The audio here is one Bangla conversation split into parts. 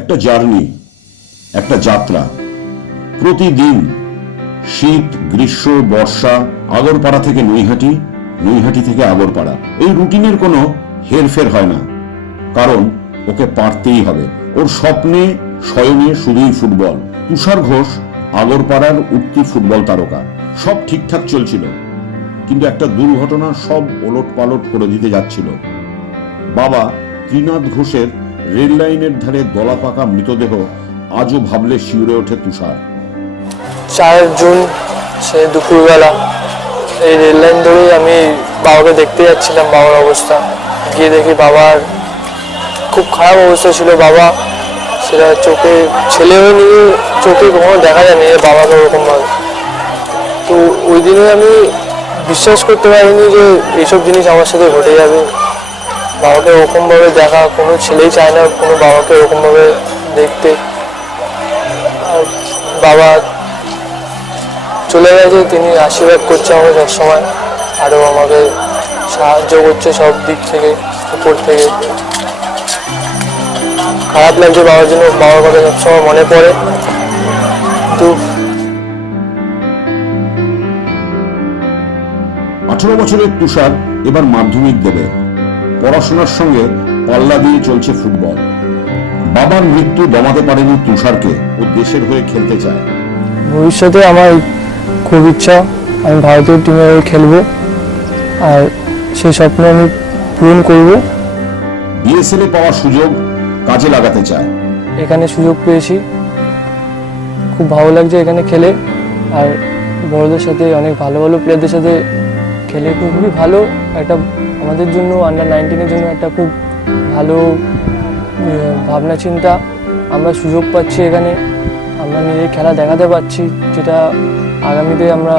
একটা জার্নি, একটা যাত্রা। প্রতিদিন শীত, গ্রীষ্ম, বর্ষা, আগরপাড়া থেকে নৈহাটি, নৈহাটি থেকে আগরপাড়া, এই রুটিনের কোনো হেরফের হয় না, কারণ ওকে পারতেই হবে। ওর স্বপ্নে শয়নে শুধুই ফুটবল। তুষার ঘোষ আগরপাড়ার উঠতি ফুটবল তারকা। সব ঠিকঠাক চলছিল, কিন্তু একটা দুর্ঘটনা সব ওলট পালট করে দিতে যাচ্ছিল। বাবা ত্রিনাথ ঘোষের রেল লাইনের ধারে দলা পাকা মৃতদেহ আজও ভাবলে শিউরে ওঠে তুষার। 4 জুন সে দুপুরবেলা এই রেল লাইন ধরেই আমি বাবাকে দেখতে যাচ্ছিলাম। বাবার অবস্থা গিয়ে দেখি বাবার খুব খারাপ অবস্থা ছিল। বাবা সেটা চোখে, ছেলে হয়ে নিয়ে চোখে কখনো দেখা যায়নি বাবাকে ওরকমভাবে। তো ওই দিনে আমি বিশ্বাস করতে পারিনি যে এইসব জিনিস আমার সাথে ঘটে যাবে। বাবাকে ওরকমভাবে দেখা কোনো ছেলেই চায় না, কোনো বাবাকে ওরকমভাবে দেখতে। আর বাবা চলে গেছে, তিনি আশীর্বাদ করছে আমাকে সবসময়, আরও আমাকে সাহায্য করছে সব দিক থেকে, উপর থেকে। খারাপ লাগছে বাবার জন্য, বাবার কথা সবসময় মনে পড়ে। কিন্তু 18 বছরের তুষার এবার মাধ্যমিক দেবে। পড়াশোনার সঙ্গে পাল্লা দিয়ে চলছে ফুটবল। বাবার মৃত্যু দমাতে পারেনি তুষারকে। ও দেশের হয়ে খেলতে চায়। ভবিষ্যতে আমার খুব ইচ্ছা আমি ভারতীয় টিমে হয়ে খেলবো, আর সেই স্বপ্ন আমি পূরণ করব। বিএসএল এ পাওয়া সুযোগ কাজে লাগাতে চায়। এখানে সুযোগ পেয়েছি, খুব ভালো লাগছে এখানে খেলে। আর বড়দের সাথে, অনেক ভালো ভালো প্লেয়ারদের সাথে খেলে খুবই ভালো। একটা আমাদের জন্য, আন্ডার-19-এর জন্য একটা খুব ভালো ভাবনা চিন্তা। আমরা সুযোগ পাচ্ছি এখানে, আমরা নিজের খেলা দেখাতে পারছি, যেটা আগামীতে আমরা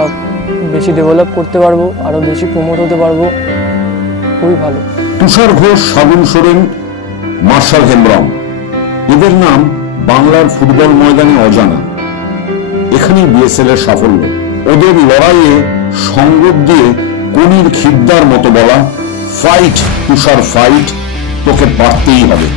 বেশি ডেভেলপ করতে পারবো, আরও বেশি প্রমোট হতে পারবো। খুবই ভালো। তুষার ঘোষ, সাবুন সোরেন, মার্শাল হেমব্রম, এদের নাম বাংলার ফুটবল ময়দানে অজানা। এখানেই বিএসএল এর সাফল্য। ওদের লড়াইয়ে সংযোগ দিয়ে কনির খিদ্দার মতো বলা, ফাইট তুষার ফাইট, তোকে পারতেই হবে।